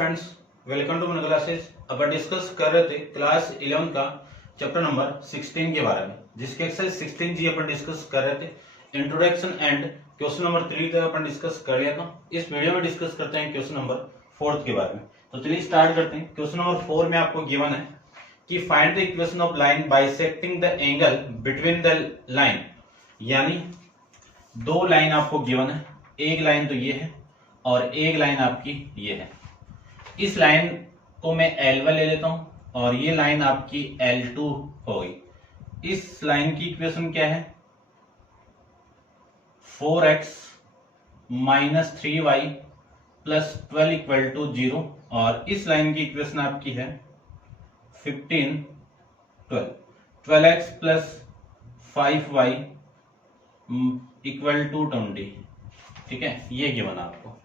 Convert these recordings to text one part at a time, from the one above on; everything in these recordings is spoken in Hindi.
Friends, welcome to my classes. अपन डिस्कस कर रहे थे क्लास 11 का चैप्टर नंबर 16 के बारे में, जिसके एक्सरसाइज 16 जी अपन डिस्कस कर रहे थे। इंट्रोडक्शन एंड क्वेश्चन नंबर 3 तक अपन डिस्कस कर लिया था। इस वीडियो में डिस्कस करते हैं क्वेश्चन नंबर 4 के बारे में। तो चलिए स्टार्ट करते हैं। क्वेश्चन नंबर 4 में आपको गिवन है कि find the equation of line bisecting the angle between the line, यानी दो लाइन आपको गिवन है। एक लाइन तो ये है और एक लाइन आपकी ये है। इस लाइन को मैं L1 ले लेता हूं और ये लाइन आपकी L2 हो गई। इस लाइन की इक्वेशन क्या है? 4x minus 3y plus 12 equal to 0। और इस लाइन की इक्वेशन आपकी है 12x plus 5y equal to 20। ठीक है, ये गिवन आपको।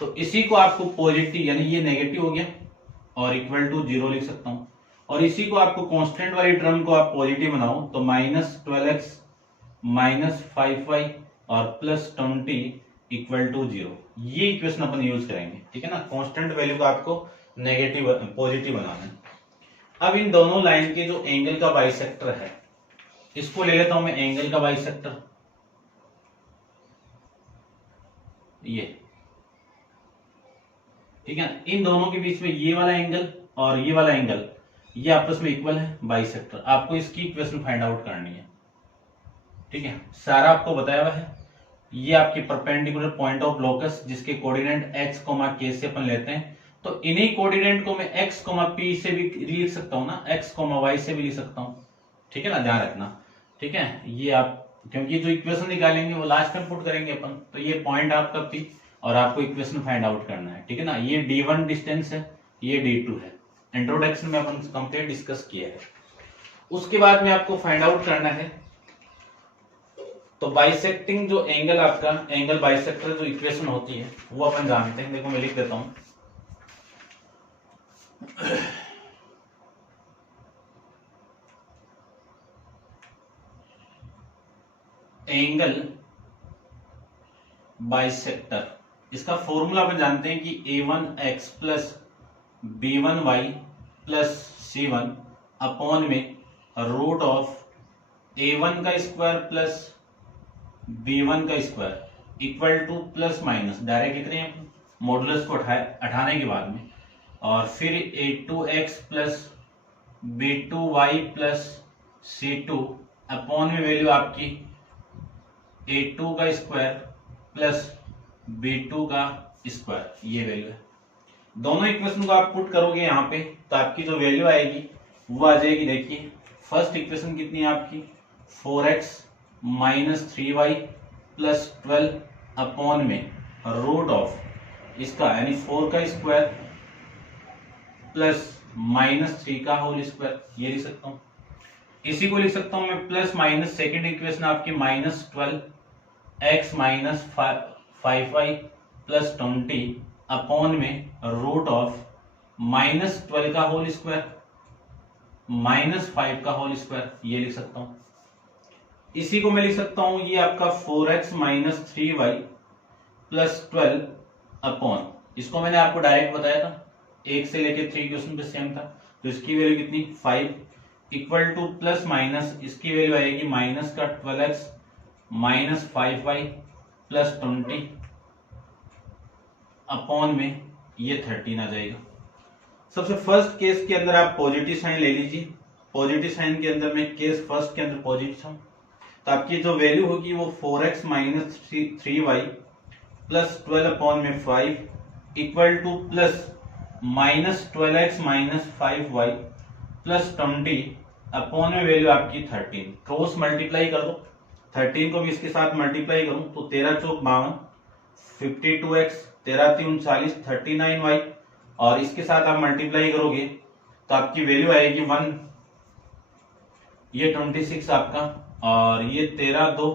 तो इसी को आपको पॉजिटिव, यानी ये नेगेटिव हो गया और इक्वल टू 0 लिख सकता हूं। और इसी को आपको कांस्टेंट वाली टर्म को आप पॉजिटिव बनाओ तो माइनस 12x माइनस 5y और प्लस 20 इक्वल टू 0। ये इक्वेशन अपन यूज करेंगे। ठीक है ना, कांस्टेंट वैल्यू को आपको नेगेटिव पॉजिटिव बनाना है। अब इन दोनों लाइन के जो एंगल का बाइसेक्टर है, इसको ले लेता हूं मैं एंगल का बाइसेक्टर। ये ठीक है, इन दोनों के बीच में ये वाला एंगल और ये वाला एंगल ये आपस में इक्वल है, बाइसेक्टर। आपको इसकी इक्वेशन फाइंड आउट करनी है। ठीक है, सारा आपको बताया हुआ है। ये आपके परपेंडिकुलर पॉइंट ऑफ लोकस, जिसके कोऑर्डिनेट x, k से अपन लेते हैं। तो इन्हीं कोऑर्डिनेट को मैं x, p से भी लिख सकता हूं ना, x, y से भी लिख सकता हूं। ठीक है ना, ध्यान रखना। ठीक है, ये आप क्योंकि जो इक्वेशन निकालेंगे वो लास्ट में पुट करेंगे अपन। तो ये पॉइंट आपका p और आपको इक्वेशन फाइंड आउट करना है। ठीक है ना, ये d1 डिस्टेंस है, ये d2 है। इंट्रोडक्शन में अपन कंप्लीट डिस्कस किया है। उसके बाद में आपको फाइंड आउट करना है तो बाइसेक्टिंग जो एंगल आपका एंगल बाइसेक्टर जो इक्वेशन होती है वो अपन जानते हैं। देखो मैं लिख देता हूं। एंगल बाइसेक्टर, इसका फॉर्मूला अपन जानते हैं कि a1x plus b1y plus c1 upon में रूट ऑफ a1 का स्क्वायर प्लस b1 का square equal to plus minus, direct लिख रहे हैं मॉडुलस को हटाने के बाद में, और फिर a2x plus b2y plus c2 upon में वैल्यू आपकी a2 का स्क्वायर प्लस b2 का स्क्वायर, ये वैल्यू है। दोनों इक्वेशन को आप पुट करोगे यहाँ पे तो आपकी जो वैल्यू आएगी वो आ जाएगी। देखिए फर्स्ट इक्वेशन कितनी है आपकी, 4x minus 3y plus 12 upon में रूट ऑफ इसका यानी 4 का स्क्वायर प्लस माइनस 3 का होल स्क्वायर, ये लिख सकता हूँ। इसी को लिख सकता हूँ मैं प्लस माइनस सेकेंड इक्वेशन आपकी minus 12x minus 5y plus 20 upon में रूट ऑफ माइनस 12 का होल स्क्वायर माइनस 5 का होल स्क्वायर, ये लिख सकता हूं। इसी को मैं लिख सकता हूं ये आपका 4x minus 3y plus 12 upon, इसको मैंने आपको डायरेक्ट बताया था, 1 से लेके 3 क्वेश्चन पे सेम था। तो इसकी वैल्यू कितनी 5 इक्वल टू प्लस माइनस इसकी वैल्यू आएगी माइनस का 12x minus 5y plus 20 upon में ये 13 आ जाएगा। सबसे फर्स्ट केस के अंदर आप पॉजिटिव साइन ले लीजिए। पॉजिटिव साइन के अंदर में केस फर्स्ट के अंदर पॉजिटिव हूं तो आपकी जो वैल्यू होगी वो 4x minus 3y plus 12 upon में 5 equal to plus minus 12x minus 5y plus 20 upon में वैल्यू आपकी 13। क्रॉस मल्टीप्लाई कर दो, 13 को भी इसके साथ मल्टीप्लाई करूं तो 13 चौक 52, 52x 13 3 39, 39y और इसके साथ आप मल्टीप्लाई करोगे तो आपकी वैल्यू आएगी 1, ये 26 आपका, और ये 13 2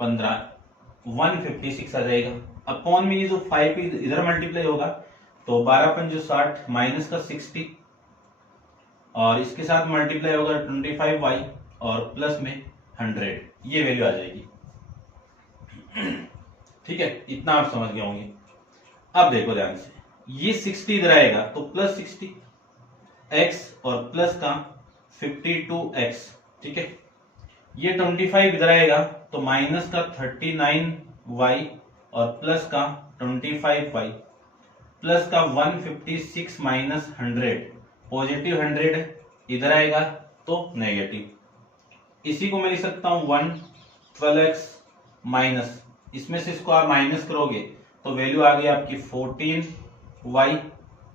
15, 156 आ जाएगा। अपॉन में ये जो 5 इधर मल्टीप्लाई होगा तो 12 5 60 माइनस का 60 और इसके साथ मल्टीप्लाई होगा 25y और प्लस में 100, ये वैल्यू आ जाएगी। ठीक है, इतना आप समझ गए होंगे। अब देखो ध्यान से, ये 60 इधर आएगा तो प्लस 60 x और प्लस का 52x, ठीक है। ये 25 इधर आएगा तो माइनस का 39y और प्लस का 25y प्लस का 156 माइनस 100, पॉजिटिव 100 इधर आएगा तो नेगेटिव। इसी को मैं लिख सकता हूं 112x माइनस, इसमें से इसको आप माइनस करोगे तो वैल्यू आ गई आपकी 14y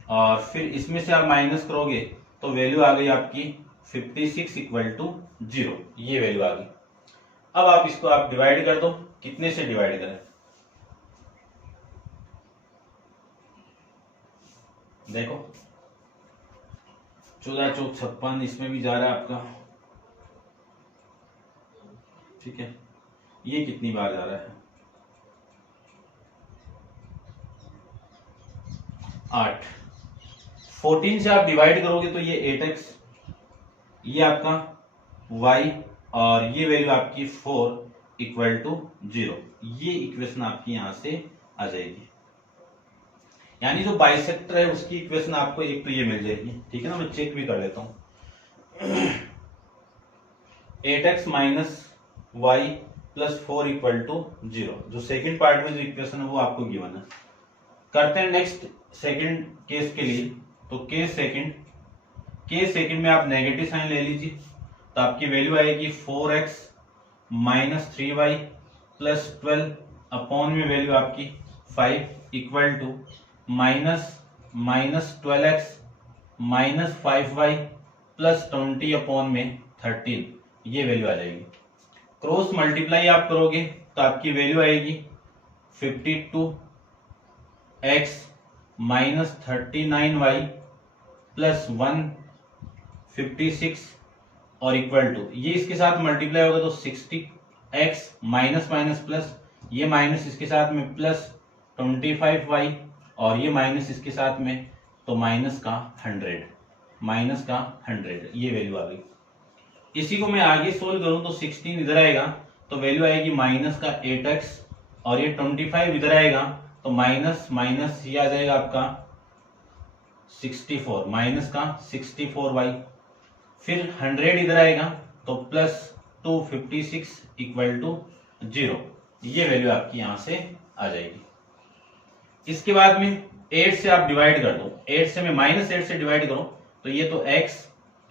और फिर इसमें से आप माइनस करोगे तो वैल्यू आ गई आपकी 56 इक्वल टू 0, ये वैल्यू आ गई। अब आप इसको आप डिवाइड कर दो, कितने से डिवाइड करें, देखो 14 चौक 56, इसमें भी जा रहा है आपका, ठीक है। ये कितनी बार जा रहा है, 8। 14 से आप डिवाइड करोगे तो ये 8x, ये आपका y और ये वैल्यू आपकी 4 इक्वल टू 0, ये इक्वेशन आपकी यहां से आ जाएगी। यानी जो बाइसेक्टर है उसकी इक्वेशन आपको एक तो ये मिल जाएगी, ठीक है ना। मैं चेक भी कर लेता हूं 8x minus y plus 4 equal to 0, जो सेकेंड पार्ट में जो इक्वेशन है वो आपको गिवन है। करते हैं नेक्स्ट सेकंड केस के लिए। तो केस सेकंड में आप नेगेटिव साइन ले लीजिए तो आपकी वैल्यू आएगी 4x minus 3y plus 12 upon में वैल्यू आपकी 5 equal to minus 12x minus 5y plus 20 upon में 13, ये वैल्यू आ जाएगी। क्रॉस मल्टीप्लाई आप करोगे तो आपकी वैल्यू आएगी 52x माइनस 39y प्लस 156 और इक्वल टू, ये इसके साथ मल्टीप्लाई होगा तो 60x माइनस माइनस प्लस, ये माइनस इसके साथ में प्लस 25y और ये माइनस इसके साथ में तो माइनस का 100, ये वैल्यू आ गई। इसी को मैं आगे सोल्व करूं तो 16 इधर आएगा तो वैल्यू आएगी माइनस का 8x और ये 25 इधर आएगा तो माइनस माइनस ये आ जाएगा आपका 64, माइनस का 64y, फिर 100 इधर आएगा तो प्लस 256 इक्वल टू 0, ये वैल्यू आपकी यहां से आ जाएगी। इसके बाद में 8 से आप डिवाइड कर दो, 8 से मैं माइनस 8 से डिवाइड करूं तो ये तो x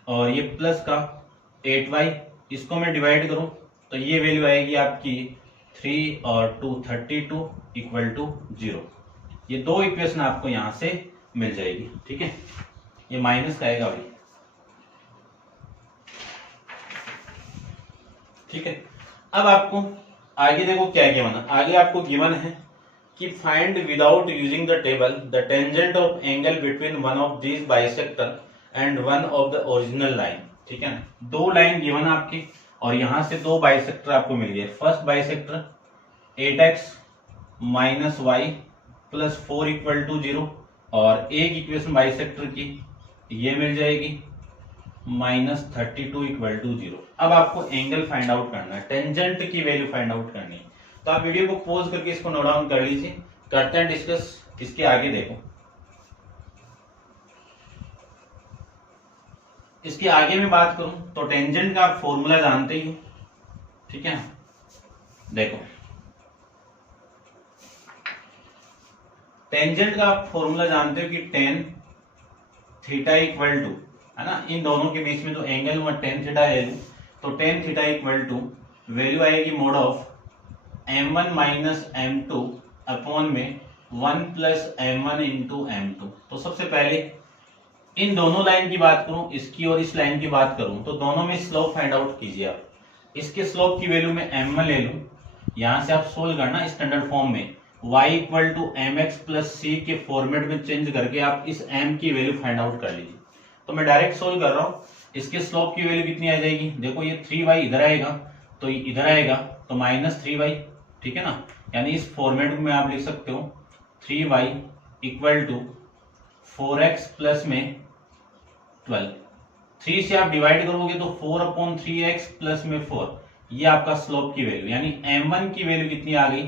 और ये प्लस का 8y, इसको मैं डिवाइड करूं तो ये वैल्यू आएगी आपकी 3 और 2 32 इक्वल टू 0, ये दो इक्वेशन आपको यहां से मिल जाएगी, ठीक है। ये माइनस का आएगा भाई, ठीक है। अब आपको आगे देखो क्या गिवन है, आगे आपको गिवन है कि find without using the table the tangent of angle between one of these bisector and one of the original line, ठीक है ना। दो लाइन गिवन है आपकी और यहां से दो बाइसेक्टर आपको मिल गए। First bisector 8x minus y plus 4 equal to 0 और एक इक्वेशन बाइसेक्टर की ये मिल जाएगी माइनस 32 इक्वल टू 0। अब आपको एंगल फाइंड आउट करना है, टेंजेंट की वैल्यू फाइंड आउट करनी है। तो आप वीडियो को पॉज करके इसको नोट डाउन कर लीजिए, करते हैं डिस्कस इसके आगे। देखो इसके आगे मैं बात करूं तो टेंजेंट का आप फॉर्मूला जानते ही हो, ठीक है। देखो टेंजेंट का आप फॉर्मूला जानते हो कि टेन थीटा इक्वल टू, है ना, इन दोनों के बीच में जो एंगल मैं टेन थीटा ले लूं तो tan theta equal to value आएगी mod of m1 minus m2 upon में 1 प्लस m1 इंटू m2। तो सबसे पहले इन दोनों लाइन की बात करूं, इसकी और इस लाइन की बात करूं तो दोनों में स्लोप फाइंड आउट कीजिए आप। इसके स्लोप की वैल्यू में m1 ले लूं, यहां से आप सोल्व करना स्टैंडर्ड फॉर्म में y equal to m x plus c के फॉर्मेट में चेंज करके आप इस m की वैल्यू फाइंड आउट कर लीजिए। तो मैं डायरेक्ट सोल्व कर रहा हूं, इसके स्लोप की वैल्यू कितनी आ जाएगी, देखो ये 3y इधर आएगा तो इधर आएगा तो माइनस 3y, ठीक है ना। यानी इस फॉर्मेट में आप लिख सकते हो 3y equal to 4x plus में 12। 3 से आप डिवाइड करोगे तो 4 अपॉन 3x प्लस में 4, ये आपका स्लोप की वैल्यू, यानी m1 की वैल्यू कितनी आ गई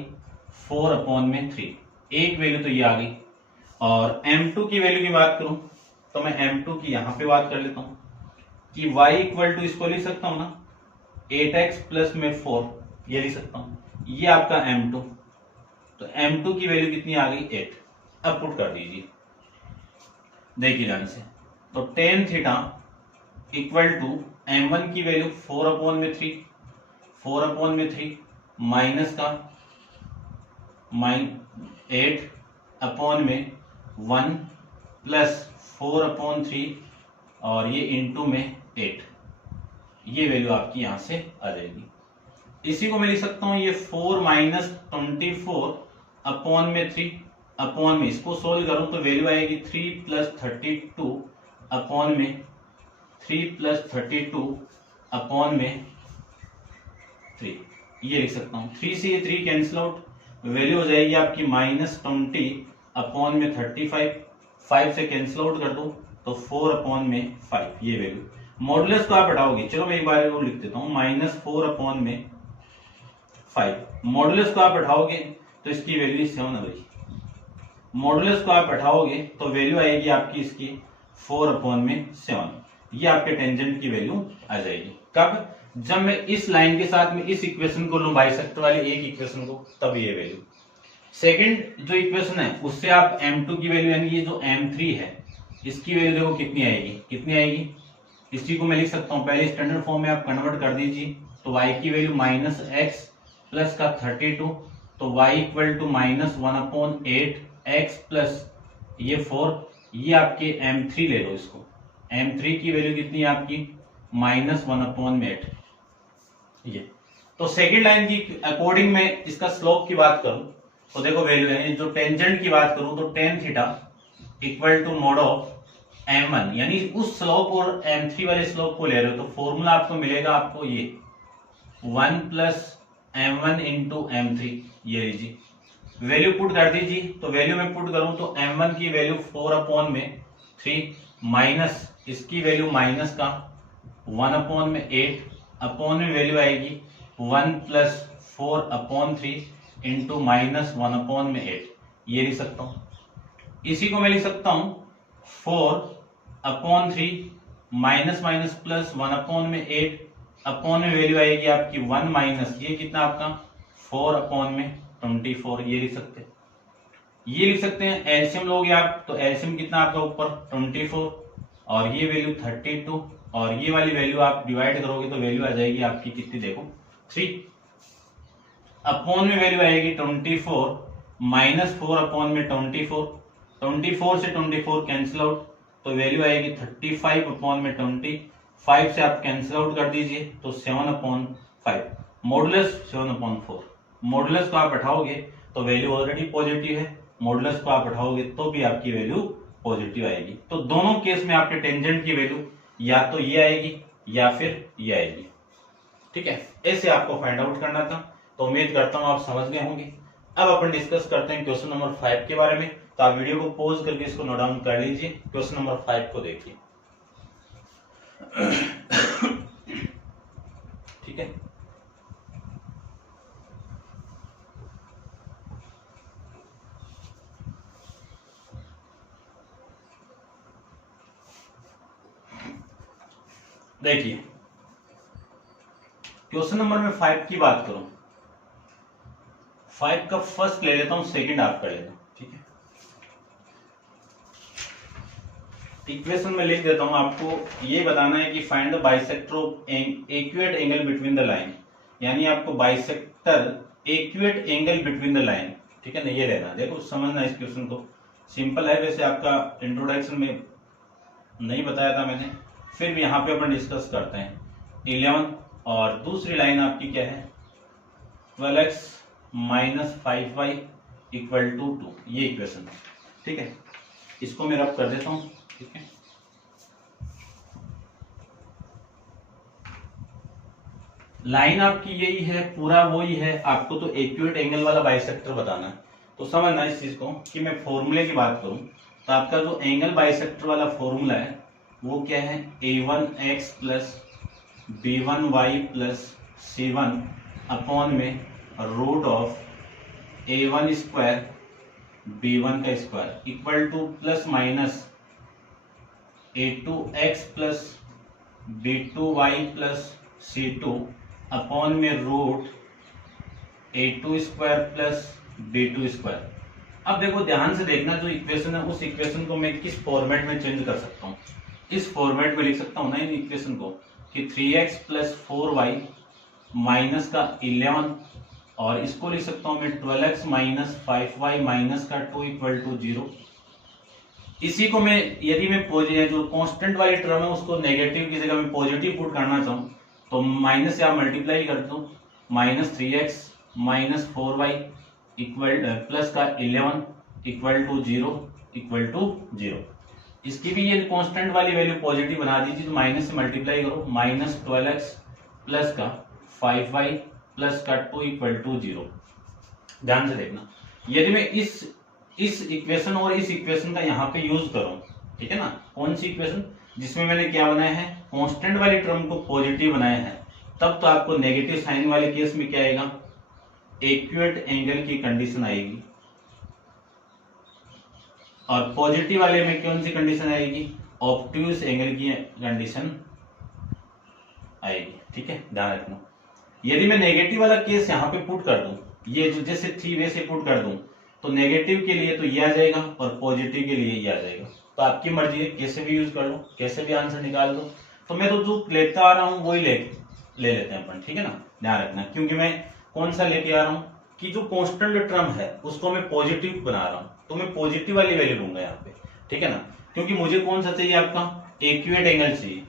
4 अपॉन में 3, एक वैल्यू तो ये आ गई। और m2 की वैल्यू की बात करूं तो मैं m2 की यहां पे बात कर लेता हूं कि y इक्वल टू इसको लिख सकता हूं ना 8x प्लस में 4, ये लिख सकता हूं, ये आपका m2। तो m2 की वैल्यू कितनी आ गई 8। अब पुट कर दीजिए, देखिए ध्यान से। तो tan theta equal to m1 की वैल्यू 4/3 माइनस का 8 अपॉन में 1 प्लस 4/3 और ये इंटू में 8, ये वैल्यू आपकी यहां से आ जाएगी। इसी को मैं लिख सकता हूं ये 4 माइनस 24 अपॉन में 3 अपॉन में, इसको सोल्व करूं तो वैल्यू आएगी 3 प्लस 32 अपॉन में 3 प्लस 32 अपॉन में 3, ये लिख सकता हूं। 3 से ये 3 कैंसिल आउट, वैल्यू हो जाएगी आपकी -20 अपॉन में 35, 5 से कैंसिल आउट कर दो तो 4 अपॉन में 5, ये वैल्यू। मॉडुलस को आप हटाओगे, चलो मैं एक बार वो लिख देता हूं, -4 अपॉन में 5। मॉडुलस को आप हटाओगे तो इसकी वैल्यू 7 आ गई। मॉडुलस को आप हटाओगे तो वैल्यू आएगी आपकी इसकी 4 अपॉन में 7, ये आपके टेंजेंट की वैल्यू आ जाएगी। कब? जब मैं इस लाइन के साथ में इस इक्वेशन को लूं, बाइसेक्टर वाली एक इक्वेशन को, तब ये वैल्यू। सेकंड जो इक्वेशन है उससे आप m2 की वैल्यू यानी ये जो m3 है इसकी वैल्यू देखो कितनी आएगी। इसी को मैं लिख सकता हूं, पहले स्टैंडर्ड फॉर्म में आप कन्वर्ट कर दीजिए। तो y की वैल्यू -x प्लस का 32, तो y equal to -1/8 x plus ये 4, ये आपके m3 ले लो इसको। m3 की वैल्यू कितनी है आपकी -1/8, ये। तो सेकंड लाइन की अकॉर्डिंग में इसका स्लोप की बात करूं तो देखो वैल्यू है, जो टेंजेंट की बात करूं तो tan theta equal to mod of m1, यानी उस स्लोप और m3 वाले स्लोप को ले रहे हो तो फॉर्मूला आपको मिलेगा, आपको ये 1 प्लस m1 इंटू m3, ये लीजिए। वैल्यू पुट कर दीजिए, तो वैल्यू में पुट करूं तो m1 की वैल्यू 4 अपॉन में 3 माइनस इसकी वैल्यू माइनस का 1 अपॉन में 8 अपॉन में वैल्यू आएगी 1 प्लस 4 अपॉन 3 इंटू -1 अपॉन में 8, ये लिख सकता हूं। इसी को मैं लिख सकता हूं 4 upon 3 minus minus plus 1 upon में 8 अपॉन में वैल्यू आएगी आपकी 1 माइनस ये कितना आपका 4 अपॉन में 24, ये लिख सकते हैं। एलसीएम लोगे आप तो एलसीएम कितना आपका ऊपर 24 और ये वैल्यू 32 और ये वाली वैल्यू आप डिवाइड करोगे तो वैल्यू आ जाएगी आपकी कितनी देखो 3 अपॉन में वैल्यू आएगी 24 माइनस 4 अपॉन में 24 से 24 कैंसिल आउट तो वैल्यू आएगी 35 अपॉन में 25 से आप कैंसिल आउट कर दीजिए तो 7/5, मॉडुलस 7/4। मॉडुलस को आप हटाओगे तो वैल्यू ऑलरेडी पॉजिटिव है, मॉडुलस को आप हटाओगे तो भी आपकी वैल्यू पॉजिटिव आएगी। तो दोनों केस में आपके टेंजेंट की वैल्यू या तो ये आएगी या फिर ये आएगी, ठीक है। ऐसे आपको फाइंड आउट करना था, तो उम्मीद करता हूं आप समझ गए होंगे। अब अपन डिस्कस करते हैं क्वेश्चन नंबर 5 के बारे में। तो आप वीडियो को पॉज करके इसको नोट डाउन कर लीजिए, क्वेश्चन नंबर 5 को देखिए, ठीक है। देखिए क्वेश्चन नंबर में 5 की बात करूं, 5 का फर्स्ट ले लेता हूं, सेकंड आप कर लेना, ठीक है। इक्वेशन में लिख देता हूं, आपको ये बताना है कि find the bisector of accurate angle between the line, यानी आपको bisector accurate angle between the line, ठीक है ना, ये लेना। देखो समझना इस क्वेश्चन को, सिंपल है, वैसे आपका इंट्रोडक्शन में नहीं बताया था मैंने, फिर भी यहाँ पे अपन डिस्कस करते हैं। 11 और दूसरी लाइन आपकी क्या है 12x minus 5y equal to 2, ये इक्वेशन, ठीक है। इसको मैं रब कर देता हूं, ठीक है। लाइन आपकी यही है, पूरा वही है, आपको तो एक्यूरेट एंगल वाला बाइसेक्टर बताना है। तो समझना इस चीज को कि मैं फॉर्मूले की बात करूं तो आपका जो एंगल बाइसेक्टर वाला फॉर्मूला है वो क्या है, a1x plus b1y plus c1 upon में root of a1 square b1 का square equal to plus minus a2x plus b2y plus c2 upon में root a2 square plus b2 square. अब देखो ध्यान से देखना, जो इक्वेशन है उस इक्वेशन को मैं किस फॉर्मेट में चेंज कर सकता हूँ। इस फॉर्मेट में लिख सकता हूँ ना इन इक्वेशन को कि 3x प्लस 4y माइनस का 11, और इसको लिख सकता हूँ मैं 12x माइनस 5y माइनस का 2 इक्वल टू 0। इसी को मैं यदि मैं जो कांस्टेंट वाली टर्म है उसको नेगेटिव की जगह में पॉजिटिव पुट करना चाहूँ तो माइनस से आप मल्टीप्लाई कर दो, minus 3x minus 4y equal plus का 11 इक्वल टू 0 इक्वल टू 0। इसकी भी ये कांस्टेंट वाली वैल्यू पॉजिटिव बना दीजिए, तो माइनस से मल्टीप्लाई करो, माइनस 12x प्लस का 5y प्लस का 2 इक्वल टू 0। ध्यान से देखना, यदि मैं इस इक्वेशन और इस इक्वेशन का यहाँ पे यूज करूं, ठीक है ना, कौन सी इक्वेशन जिसमें मैंने क्या बनाया है, कांस्टेंट वाली टर्म को पॉजिटिव बनाया है, तब तो आपको नेगेटिव साइन वाले केस में क्या आएगा, एक्यूरेट एंगल की कंडीशन आएगी, और पॉजिटिव वाले में कौन सी कंडीशन आएगी, ऑब्ट्यूज एंगल की कंडीशन आएगी। ठीक है, ध्यान रखना। यदि मैं नेगेटिव वाला केस यहाँ पे पुट कर दूं, ये जो जैसे थी वैसे पुट कर दूं, तो नेगेटिव के लिए तो ये आ जाएगा और पॉजिटिव के लिए ये आ जाएगा। तो आपकी मर्जी है, कैसे भी यूज कर लो, कैसे भी आंसर निकाल दो। तो मैं तो जो लेता आ रहा हूँ वही ले लेते हैं अपन, ठीक है ना, ध्यान रखना। क्योंकि मैं कौन सा लेके आ रहा हूँ कि जो कांस्टेंट टर्म है उसको मैं पॉजिटिव बना रहा हूँ, तो मैं पॉजिटिव वाली वैल्यू लूंगा यहाँ पे, ठीक है ना। क्योंकि मुझे कौन सा चाहिए, आपका एक्यूरेट एंगल चाहिए,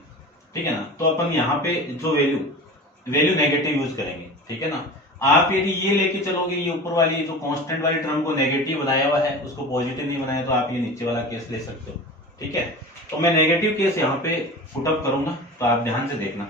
ठीक है ना। तो अपन यहाँ पे जो वैल्यू नेगेटिव यूज करेंगे, ठीक है ना। आप यदि ये लेके चलोगे, ये ऊपर वाली जो कांस्टेंट वाली टर्म को नेगेटिव बनाया हुआ है उसको पॉजिटिव नहीं बनाया, तो आप ये नीचे वाला केस ले सकते हो, ठीक है। तो मैं नेगेटिव केस यहाँ पे पुटअप करूंगा, तो आप ध्यान से देखना,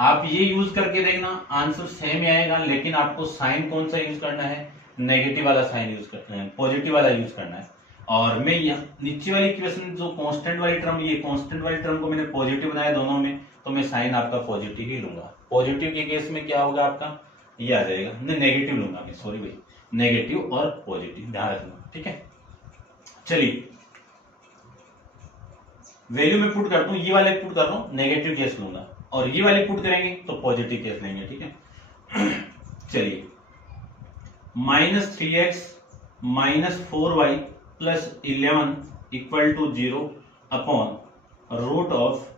आप ये यूज करके देखना, आंसर सेम ही आएगा, लेकिन आपको साइन कौन सा यूज करना है, नेगेटिव वाला साइन यूज करना है, पॉजिटिव वाला यूज करना है। और मैं यहाँ नीचे वाली इक्वेशन जो कांस्टेंट वाली टर्म, ये कांस्टेंट वाली टर्म को मैंने पॉजिटिव बनाया दोनों में, तो मैं साइन आपका पॉजिटिव ही लूंगा। पॉजिटिव के केस में क्या होगा, आपका ये आ जाएगा, नहीं नेगेटिव लूंगा मैं, सॉरी भाई, नेगेटिव और पॉजिटिव, ध्यान रखना, ठीक है। चलिए वैल्यू में पुट करता हूं, ये वाले पुट कर रहा हूं, नेगेटिव केस लूंगा, और ये वाले पुट करेंगे तो पॉजिटिव केस लेंगे, ठीक है। चलिए minus 3x minus 4y plus 11 equal to 0 upon root of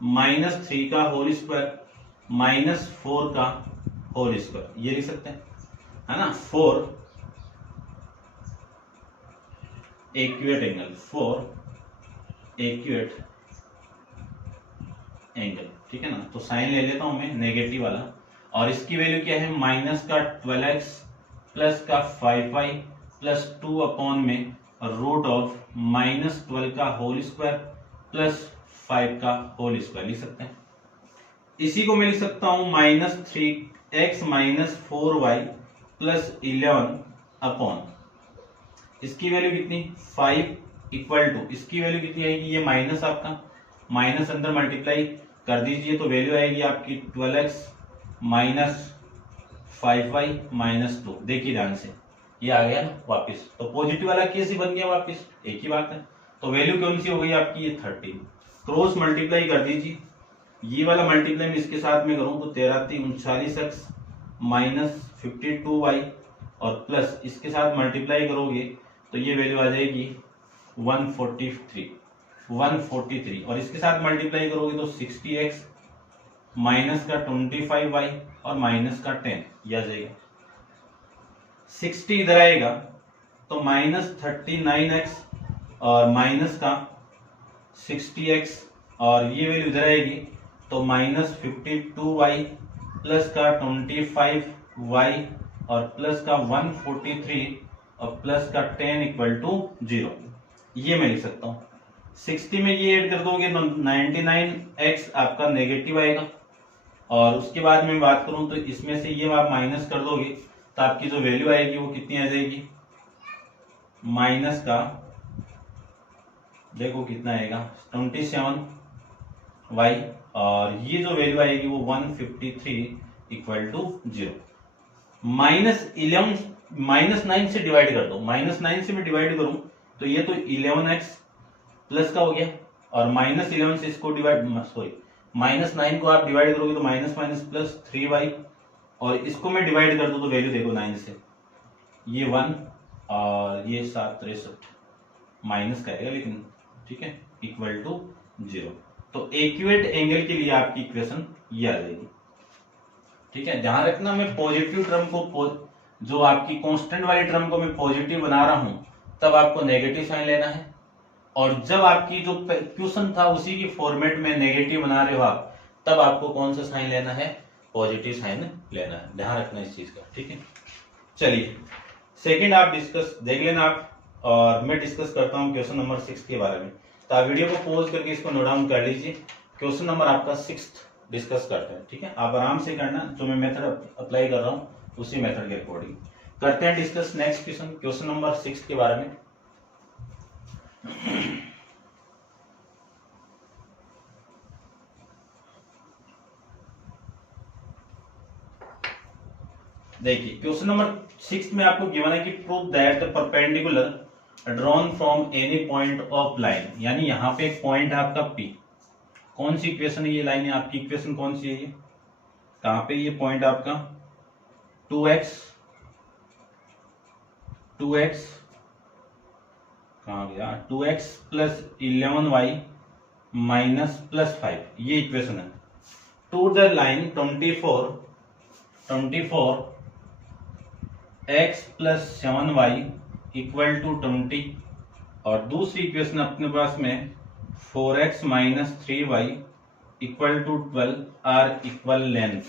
minus 3 का होल स्क्वायर माइनस 4 का होल स्क्वायर, ये लिख सकते हैं, है ना। 4 एक्यूरेट एंगल, 4 एक्यूरेट एंगल, ठीक है ना। तो साइन ले लेता हूं मैं नेगेटिव वाला, और इसकी वैल्यू क्या है, माइनस का 12x प्लस का 5y प्लस 2 अपॉन में रूट ऑफ माइनस 12 का होल स्क्वायर प्लस 5 का होल स्क्वायर लिख सकते हैं। इसी को मैं लिख सकता हूं minus 3x minus 4y plus 11 upon, इसकी वैल्यू कितनी 5 इक्वल टू, इसकी वैल्यू कितनी आएगी, ये माइनस आपका, माइनस अंदर मल्टीप्लाई कर दीजिए तो वैल्यू आएगी आपकी 12x माइनस 5y माइनस 2। देखिए ध्यान से, ये आ गया वापस, तो पॉजिटिव वाला केस ही बन गया वापस, एक ही बात है। तो वैल्यू कौन सी हो गई आपकी, ये 13। क्रॉस मल्टीप्लाई कर दीजिए, ये वाला मल्टीप्लाई में इसके साथ में करूं तो 13 39x माइनस 52y, और प्लस इसके साथ मल्टीप्लाई करोगे तो ये वैल्यू आ जाएगी 143, और इसके साथ मल्टीप्लाई करोगे तो 60x माइनस का 25y और माइनस का 10, ये आ जाएगा। 60 इधर आएगा तो माइनस 39x और माइनस का 60x, और ये वैल्यू इधर आएगी तो माइनस 52y प्लस का 25y और प्लस का 143 और प्लस का 10 इक्वल टू 0, ये मैं लिख सकता हूँ। 60 में ये ऐड कर दोगे तो 99x आपका नेगेटिव आएगा, और उसके बाद में बात करूं तो इसमें से ये आप माइनस कर दोगे तो आपकी जो वैल्यू आएगी वो कितनी आ जाएगी, माइनस का देखो कितना आएगा 27y, और ये जो वैल्यू आएगी वो 153 इक्वल टू 0। माइनस 11 -9 से डिवाइड कर दो, -9 से मैं डिवाइड करूं तो ये तो 11x प्लस का हो गया, और -11 से इसको डिवाइड, सॉरी -9 को आप डिवाइड करोगे तो माइनस माइनस प्लस 3y, और इसको मैं डिवाइड कर दूं तो वैल्यू देखो 9 से, ये 1 और ये 763 माइनस का आएगा लेकिन, ठीक है, इक्वल टू 0। तो एक्यूरेट एंगल के लिए आपकी इक्वेशन ये आ जाएगी, ठीक है। ध्यान रखना, मैं पॉजिटिव टर्म को, जो आपकी कांस्टेंट वाली टर्म को मैं पॉजिटिव बना रहा हूं तब आपको नेगेटिव साइन लेना है, और जब आपकी जो क्वेश्चन था उसी की फॉर्मेट में नेगेटिव बना रहे हो आप, तब आपको कौन सा साइन लेना है, पॉजिटिव साइन लेना है। ध्यान रखना इस चीज का, ठीक है। चलिए सेकंड आप डिस्कस देख लेना आप, और मैं डिस्कस करता हूं क्वेश्चन नंबर 6 के बारे में। तो आप वीडियो को पॉज करके इसको नोट डाउन कर लीजिए। क्वेश्चन नंबर आपका 6 डिस्कस करते हैं, ठीक है। आप आराम से करना, जो मैं मेथड अप्लाई कर रहा हूं उसी मेथड के अकॉर्डिंग करते हैं discuss. Next question, question number 6 के बारे में। देखिए क्वेश्चन नंबर 6 में आपको गिवन है कि prove that the perpendicular drawn from any point of line, यानी यहाँ पे एक पॉइंट है आपका P। कौन सी इक्वेशन है ये, लाइन है आपकी, इक्वेशन कौन सी है ये, कहां पे ये पॉइंट आपका 2x कहां गया, 2x plus 11y minus plus 5, ये इक्वेशन है। To the line 24x plus 7y equal to 20, और दूसरी इक्वेशन अपने पास में 4x minus 3y equal to 12 r equal length.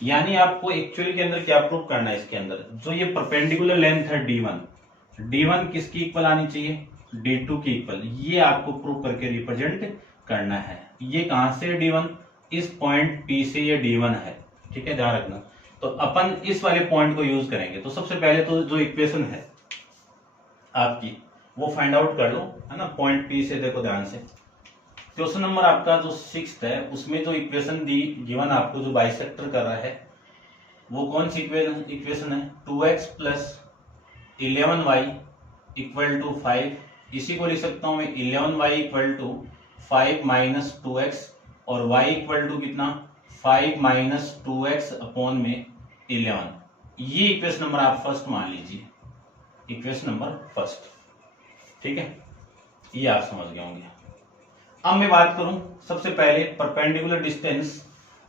यानी आपको एक्चुअली के अंदर क्या प्रूव करना है, इसके अंदर जो ये परपेंडिकुलर लेंथ है D1 किसकी इक्वल आनी चाहिए, D2 की इक्वल, ये आपको प्रूव करके रिप्रेजेंट करना है। ये कहां से D1, इस पॉइंट P से ये D1 है, ठीक है, ध्यान रखना। तो अपन इस वाले पॉइंट को यूज करेंगे। तो सबसे पहले तो जो इक्वेशन है आपकी वो फाइंड आउट कर लो, है ना, पॉइंट P से। देखो ध्यान से, क्वेश्चन नंबर आपका जो 6 है उसमें जो इक्वेशन दी गिवन आपको, जो बाइसेक्टर कर रहा है, वो कौन सी इक्वेशन है, 2x plus 11y equal to 5। इसी को लिख सकता हूं मैं 11y equal to 5 minus 2x, और y इक्वल टू कितना, 5 माइनस 2x अपॉन में 11। ये इक्वेशन नंबर आप फर्स्ट मान लीजिए, इक्वेशन नंबर फर्स्ट, ठीक है, ये आप समझ गए होंगे। अब मैं बात करूं सबसे पहले परपेंडिकुलर डिस्टेंस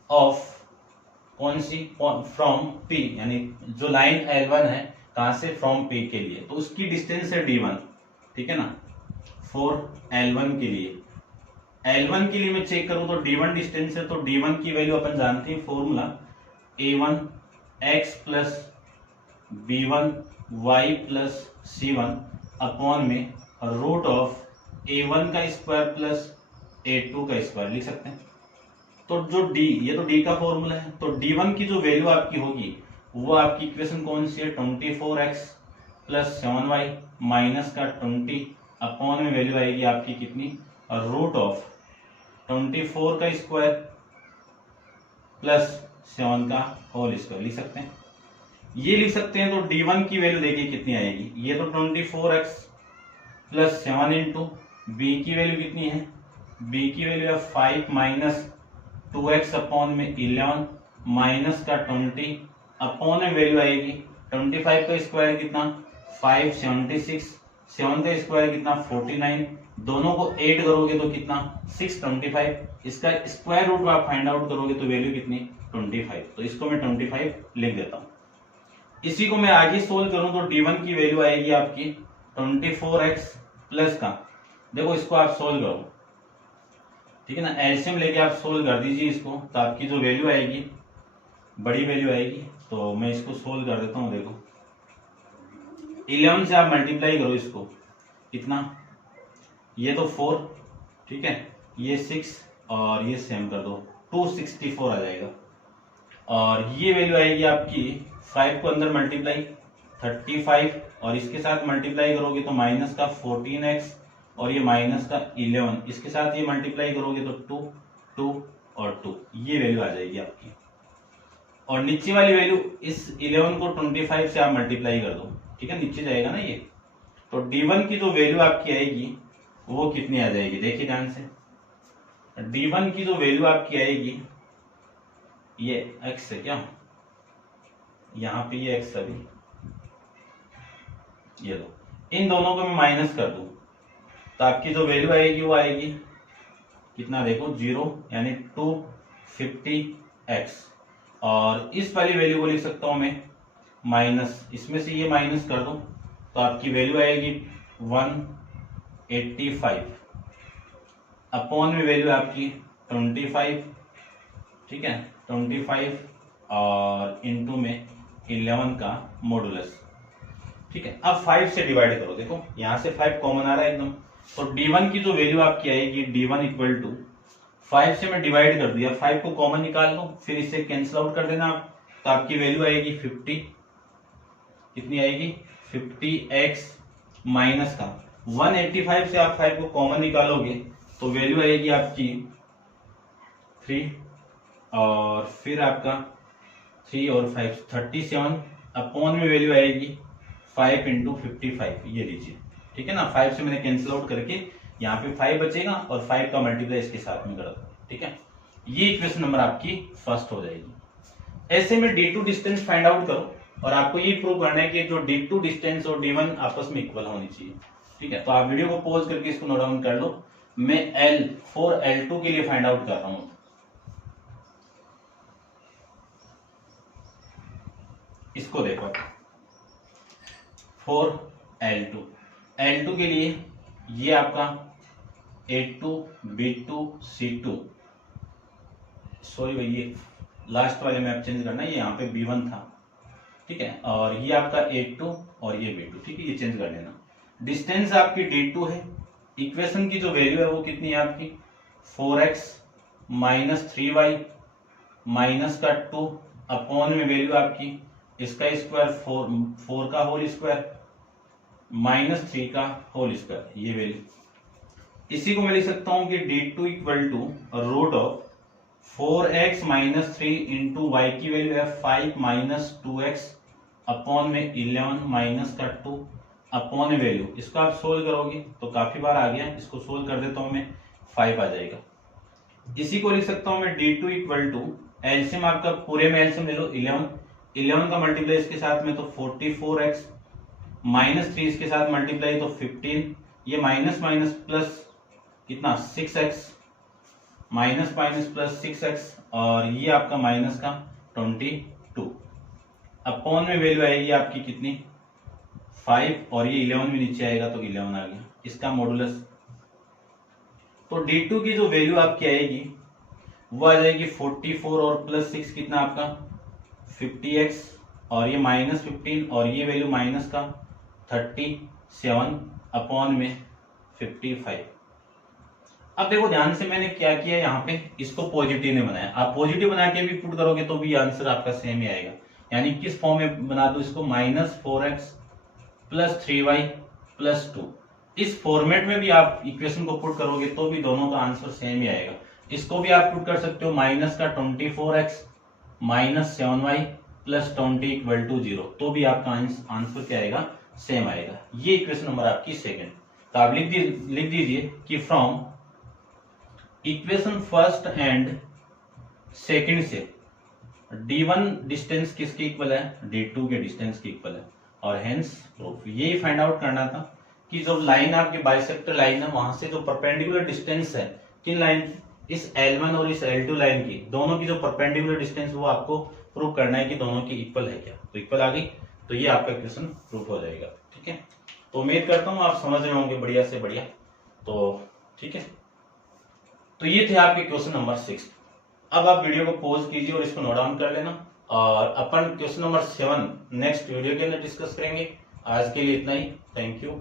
ऑफ कौन सी, फ्रॉम P, यानी जो लाइन L1 है कहां से, फ्रॉम P के लिए, तो उसकी डिस्टेंस है D1, ठीक है ना। फॉर L1 के लिए, L1 के लिए मैं चेक करूं तो D1 डिस्टेंस है, तो D1 की वैल्यू अपन जानते हैं, formula A1x plus B1y plus C1 upon में रूट ऑफ A1 का स्क्वायर प्लस A2 का स्क्वायर लिख सकते हैं। तो जो D, ये तो D का फॉर्मूला है, तो D1 की जो वैल्यू आपकी होगी वो आपकी इक्वेशन कौन सी है, 24x प्लस 7y माइनस का 20 अपॉन में वैल्यू आएगी आपकी कितनी, रूट ऑफ 24 का स्क्वायर प्लस 7 का होल स्क्वायर लिख सकते हैं। ये लिख सकते हैं। तो D1 की वैल्यू देखिए कितनी आएगी, ये तो 24x प्लस 7 इंटू बी की वैल्यू कितनी है, बी की वैल्यू है 5 माइनस 2x अपॉन में 11 माइनस का 20 अपॉन में वैल्यू आएगी 25 का स्क्वायर कितना 576, 7 का स्क्वायर कितना 49, दोनों को ऐड करोगे तो कितना 625, इसका स्क्वायर रूट आप फाइंड आउट करोगे तो वैल्यू कितनी 25। तो इसको मैं 25 लिख देता हूं। इसी को मैं आगे सोल्व करूं तो D1 की वैल्यू आएगी आपकी 24x प्लस का, देखो इसको आप सोल्व करो, ठीक है ना, एलसीएम लेके आप सोल्व कर दीजिए इसको, तो आपकी जो वैल्यू आएगी बड़ी वैल्यू आएगी। तो मैं इसको सोल्व कर देता हूं। देखो 11 से आप मल्टीप्लाई करो इसको, कितना, ये तो 4, ठीक है, ये 6 और ये सेम कर दो, 264 आ जाएगा। और ये वैल्यू आएगी आपकी 5 को अंदर मल्टीप्लाई 35, और इसके साथ मल्टीप्लाई करोगे तो माइनस का 14x और ये माइनस का 11, इसके साथ ये मल्टीप्लाई करोगे तो 2 2 और 2, ये वैल्यू आ जाएगी आपकी। और नीचे वाली वैल्यू इस 11 को 25 से आप मल्टीप्लाई कर दो, ठीक है, नीचे जाएगा ना ये। तो D1 की जो वैल्यू आपकी आएगी वो कितनी आ जाएगी, देखिए ध्यान से। D1 की जो वैल्यू आपकी आएगी, ये x है क्या, यहाँ पे ये x अभी, ये लो, इन दोनों को मैं माइनस कर दूं तो आपकी जो वैल्यू आएगी वो आएगी कितना, देखो 0 यानी 250x। और इस वाली वैल्यू को लिख सकता हूं मैं माइनस, इसमें से ये माइनस कर दूं तो आपकी वैल्यू आएगी 185 अपॉन में वैल्यू आपकी 25, ठीक है, 25 और इंटू में 11 का मॉडुलस, ठीक है। अब 5 से डिवाइड करो, देखो यहां से 5 कॉमन आ रहा है एकदम। तो D1 की जो वैल्यू आपकी आएगी, D1 इक्वल टू 5 से मैं डिवाइड कर दिया, 5 को कॉमन निकाल लो, फिर इससे कैंसिल आउट कर देना आप, तो आपकी वैल्यू आएगी 50, कितनी आएगी 50x माइनस का 185 से आप 5 को कॉमन निकालोगे तो वैल्यू आएगी आपकी 3, और फिर आपका 3 और 5 37 अपॉन में वैल्यू आएगी 5 इंटू 55, ये लीजिए, ठीक है ना। 5 से मैंने कैंसिल आउट करके यहाँ पे 5 बचेगा और 5 का मल्टीप्लाई इसके साथ में कर दो, ठीक है। ये इक्वेशन नंबर आपकी फर्स्ट हो जाएगी। ऐसे में D2 डिस्टेंस फाइंड आउट करो और आपको ये प्रूव करना है कि जो D2 डिस्टेंस और D1 आपस में इक्वल होनी चाहिए, ठीक है। तो आप वीडियो को पॉज करके इसको नोट डाउन कर लो। मैं L2 के लिए फाइंड आउट कर रहा हूं। इसको देखो 4L2 के लिए ये आपका A2 B2 C2, सॉरी भाई ये लास्ट वाले में आप चेंज करना है, ये यहाँ पे B1 था, ठीक है, और ये आपका A2 और ये B2, ठीक है, ये चेंज कर लेना। डिस्टेंस आपकी D2 है, इक्वेशन की जो वैल्यू है वो कितनी है आपकी 4x माइनस 3y माइनस का 2 अपॉन में वैल्यू आपकी इसका स्क्वायर 4 का होल स्क्वायर माइनस 3 का होल स्क्वायर, ये वैल्यू। इसी को मैं लिख सकता हूं कि D2 equal to root of 4x minus 3 into y की वैल्यू है 5 माइनस 2x अपॉन में 11 माइनस का 2 अपॉन में वैल्यू, इसको आप सोल्व करोगे तो काफी बार आ गया, इसको सोल्व कर देता हूं मैं, 5 आ जाएगा। इसी को लिख सकता हूं मैं D2 इक्वल टू एलसीएम, आपका पूरे में एलसीएम ले लो 11 का मल्टीप्लाई इसके साथ में तो 44x माइनस 3 इसके साथ मल्टीप्लाई तो 15, ये माइनस माइनस प्लस कितना 6x minus minus plus 6x और ये आपका माइनस का 22 अपॉन में वैल्यू आएगी आपकी कितनी 5 और ये 11 में नीचे आएगा तो 11 आ गया, इसका मॉडुलस। तो D2 की जो वैल्यू आपकी आएगी वो आ जाएगी 44 और प्लस 6 कितना आपका 50x और ये माइनस 15 और ये वैल्यू माइनस का 37 अपॉन में 55। अब देखो ध्यान से मैंने क्या किया, यहाँ पे इसको पॉजिटिव ने बनाया, आप पॉजिटिव बना के भी पुट करोगे तो भी आंसर आपका सेम ही आएगा। यानी किस फॉर्म में बना दो इसको, minus 4x plus 3y plus 2, इस फॉर्मेट में भी आप इक्वेशन को पुट करोगे तो भी दोनों का आंसर सेम ही आएगा। इसको भी आप पुट कर सकते हो माइनस का 24x minus 7y plus 20 equal to 0, तो भी आपका आंसर क्या आएगा, सेम आएगा। ये इक्वेशन नंबर आपकी सेकंड। तो आप लिख दीजिए कि from equation first and second से D1 डिस्टेंस किसके इक्वल है, D2 के डिस्टेंस के इक्वल है, और हेंस प्रूफ। यही फाइंड आउट करना था कि जो लाइन आपकी बाइसेक्टर लाइन है वहां से जो परपेंडिकुलर डिस्टेंस है, किन लाइन, इस L1 और इस L2 लाइन की, दोनों की जो परपेंडिकुलर डिस्टेंस वो आपको प्रूव करना है कि दोनों की इक्वल है क्या। तो इक्वल आ गई तो ये आपका इक्वेशन प्रूफ हो जाएगा, ठीक है। तो उम्मीद करता हूं आप समझ रहे होंगे बढ़िया से बढ़िया, तो ठीक है। तो ये थे आपके क्वेश्चन नंबर 6। अब आप वीडियो को पॉज कीजिए और इसको नोट डाउन कर लेना, और अपन क्वेश्चन नंबर 7 नेक्स्ट वीडियो के अंदर डिस्कस करेंगे। आज के लिए इतना ही, थैंक यू।